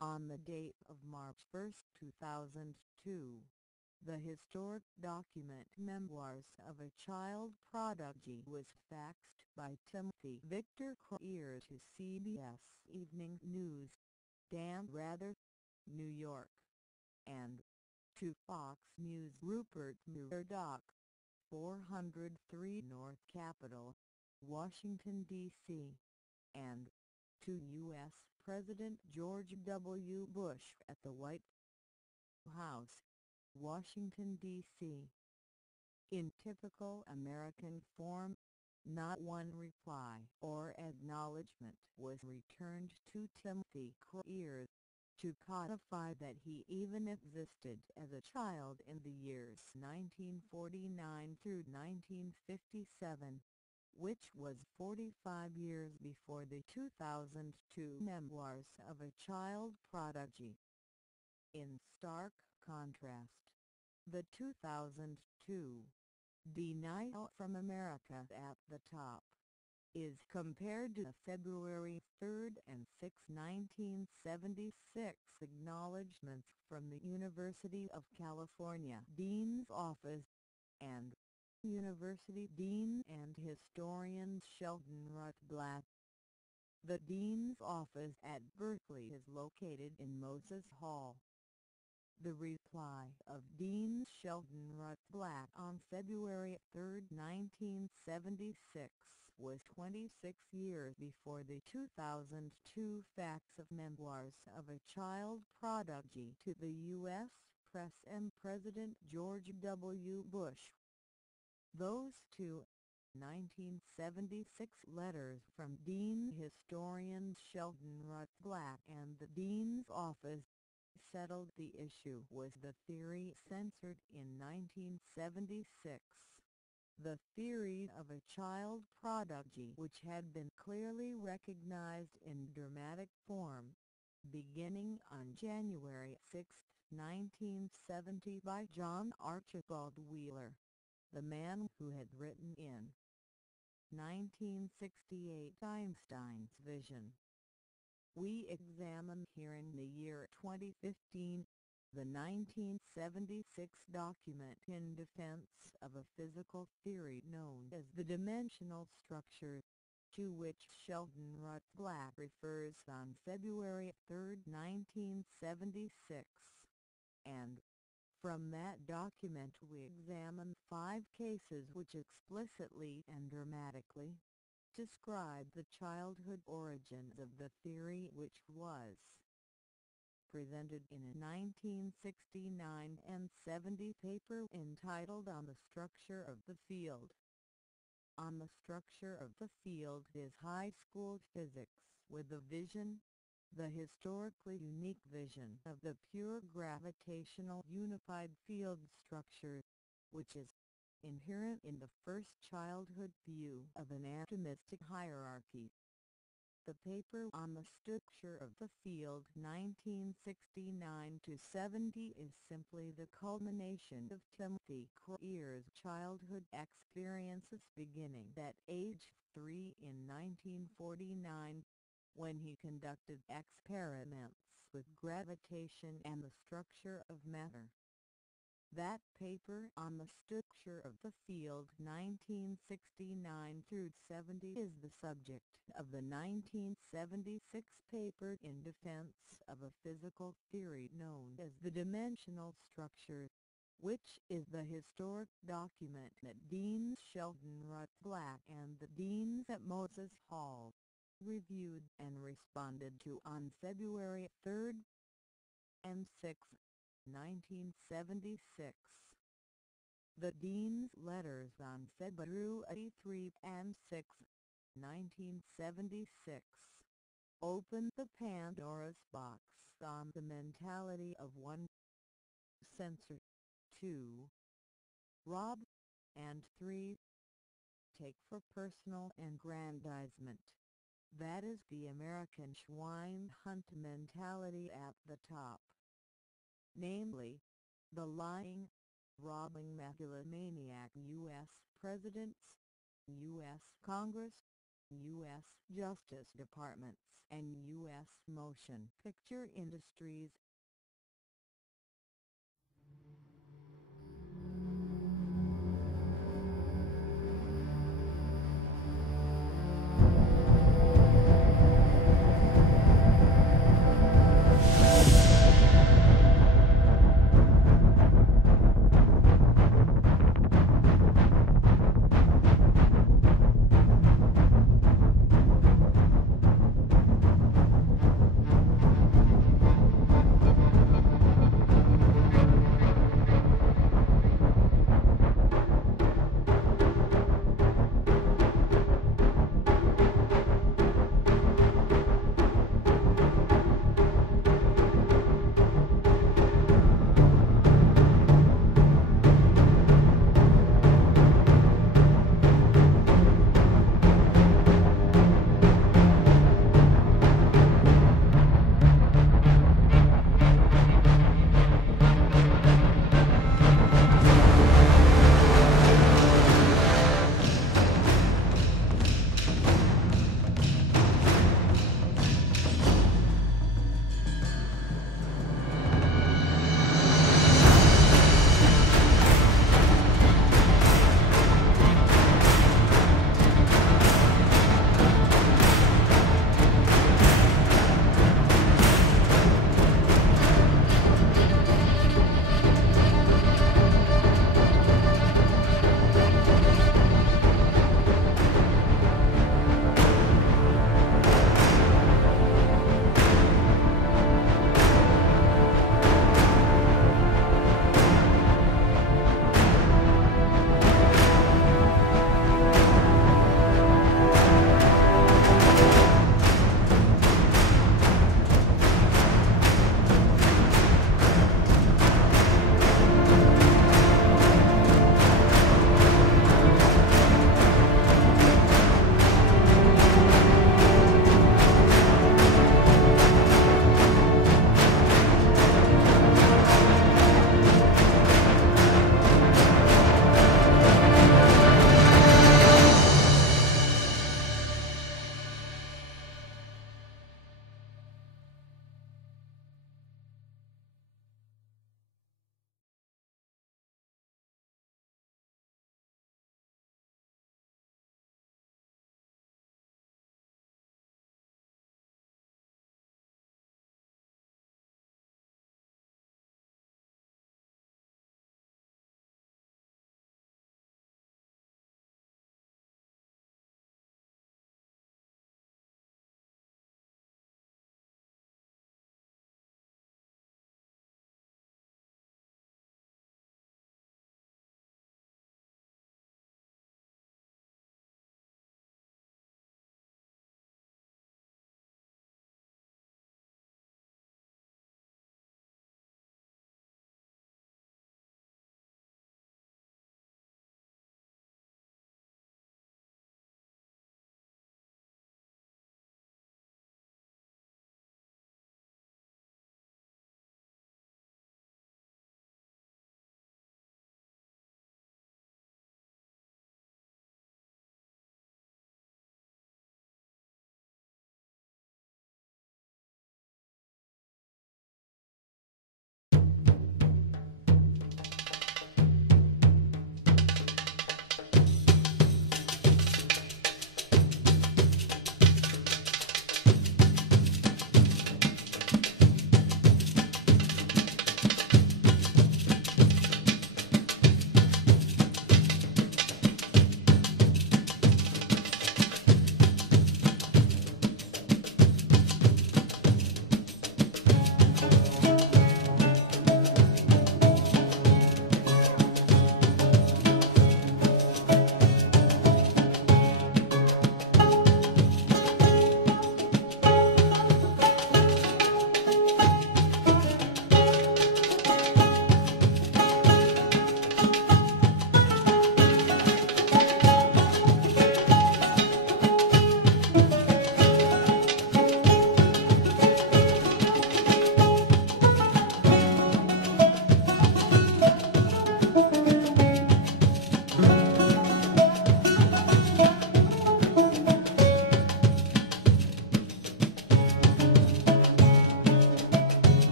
On the date of March 1, 2002, the historic document Memoirs of a Child Prodigy was faxed by Timothy Victor Courier to CBS Evening News, Dan Rather, New York, and to Fox News Rupert Murdoch, 403 North Capitol, Washington, D.C., and to U.S. President George W. Bush at the White House, Washington, D.C. In typical American form, not one reply or acknowledgement was returned to Timothy Courier to codify that he even existed as a child in the years 1949 through 1957, which was 45 years before the 2002 Memoirs of a Child Prodigy. In stark contrast, the 2002 Denial from America at the top is compared to the February 3 and 6, 1976 acknowledgments from the University of California Dean's Office, and University Dean and historian Sheldon Rutblatt. The Dean's Office at Berkeley is located in Moses Hall. The reply of Dean Sheldon Rutblatt on February 3, 1976 was 26 years before the 2002 fax of Memoirs of a Child Prodigy to the U.S. press and President George W. Bush. Those two 1976 letters from Dean historian Sheldon Rutblatt and the Dean's Office settled the issue with the theory censored in 1976. The theory of a child prodigy, which had been clearly recognized in dramatic form, beginning on January 6, 1970 by John Archibald Wheeler, the man who had written in 1968 Einstein's vision. We examine here in the year 2015, the 1976 document in defense of a physical theory known as the dimensional structure, to which Sheldon Rutblatt refers on February 3, 1976, and from that document we examine 5 cases which explicitly and dramatically describe the childhood origins of the theory, which was presented in a 1969 and 70 paper entitled On the Structure of the Field. On the Structure of the Field is high school physics with a vision, the historically unique vision of the pure gravitational unified field structure, which is inherent in the first childhood view of an atomistic hierarchy. The paper On the Structure of the Field 1969-70 is simply the culmination of Timothy Courier's childhood experiences beginning at age 3 in 1949, when he conducted experiments with gravitation and the structure of matter. That paper On the Structure of the Field 1969-70 is the subject of the 1976 paper in defense of a physical theory known as the dimensional structure, which is the historic document that Dean Sheldon Rutblatt and the deans at Moses Hall reviewed and responded to on February 3 and 6, 1976. The Dean's letters on February 3 and 6, 1976, opened the Pandora's box on the mentality of 1. Censor, 2. Rob, and 3. Take for personal aggrandizement. That is the American swine hunt mentality at the top. Namely, the lying, robbing megalomaniac U.S. presidents, U.S. Congress, U.S. Justice Departments and U.S. Motion Picture Industries.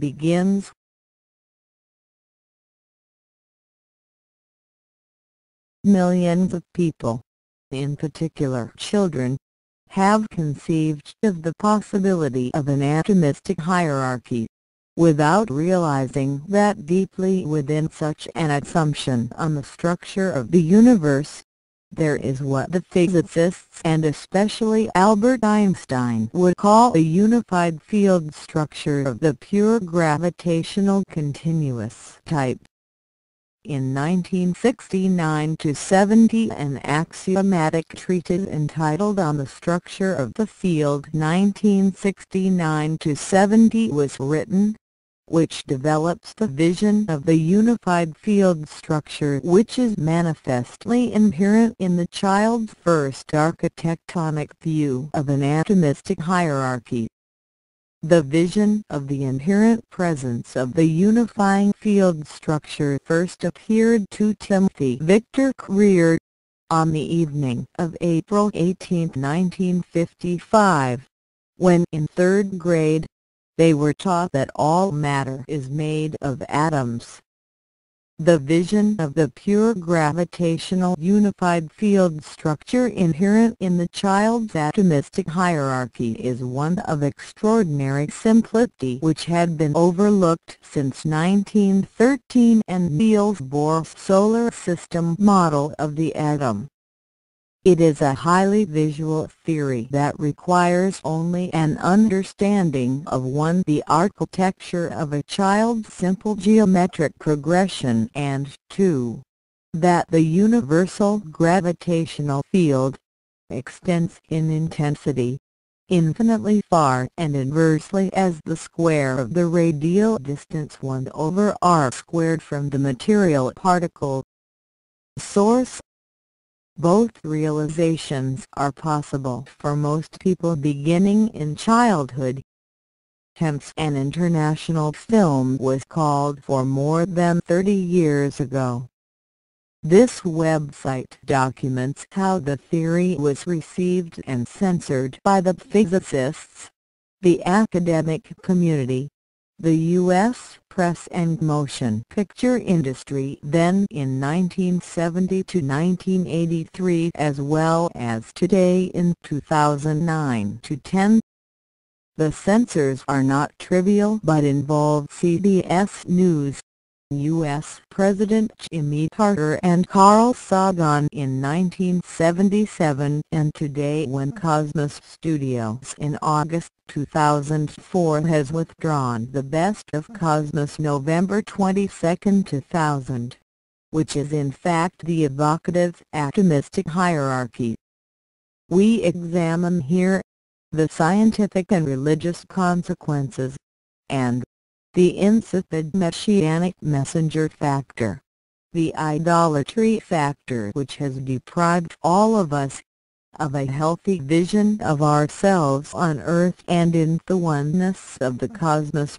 begins. Millions of people, in particular children, have conceived of the possibility of an atomistic hierarchy, without realizing that deeply within such an assumption on the structure of the universe, there is what the physicists and especially Albert Einstein would call a unified field structure of the pure gravitational continuous type. In 1969-70 an axiomatic treatise entitled On the Structure of the Field 1969-70 was written, which develops the vision of the unified field structure which is manifestly inherent in the child's first architectonic view of an atomistic hierarchy. The vision of the inherent presence of the unifying field structure first appeared to Timothy Victor Creer on the evening of April 18, 1955, when in third grade, they were taught that all matter is made of atoms. The vision of the pure gravitational unified field structure inherent in the child's atomistic hierarchy is one of extraordinary simplicity which had been overlooked since 1913 and Niels Bohr's solar system model of the atom. It is a highly visual theory that requires only an understanding of 1. The architecture of a child's simple geometric progression and 2. That the universal gravitational field extends in intensity infinitely far and inversely as the square of the radial distance 1 over r squared from the material particle source. Both realizations are possible for most people beginning in childhood. Hence an international film was called for more than 30 years ago. This website documents how the theory was received and censored by the physicists, the academic community, the U.S. press and motion picture industry then in 1970 to 1983 as well as today in 2009 to 10. The censors are not trivial but involve CBS News, U.S. President Jimmy Carter and Carl Sagan in 1977 and today when Cosmos Studios in August 2004 has withdrawn the Best of Cosmos November 22, 2000, which is in fact the evocative atomistic hierarchy. We examine here the scientific and religious consequences, and the insipid messianic messenger factor, the idolatry factor which has deprived all of us of a healthy vision of ourselves on earth and in the oneness of the cosmos.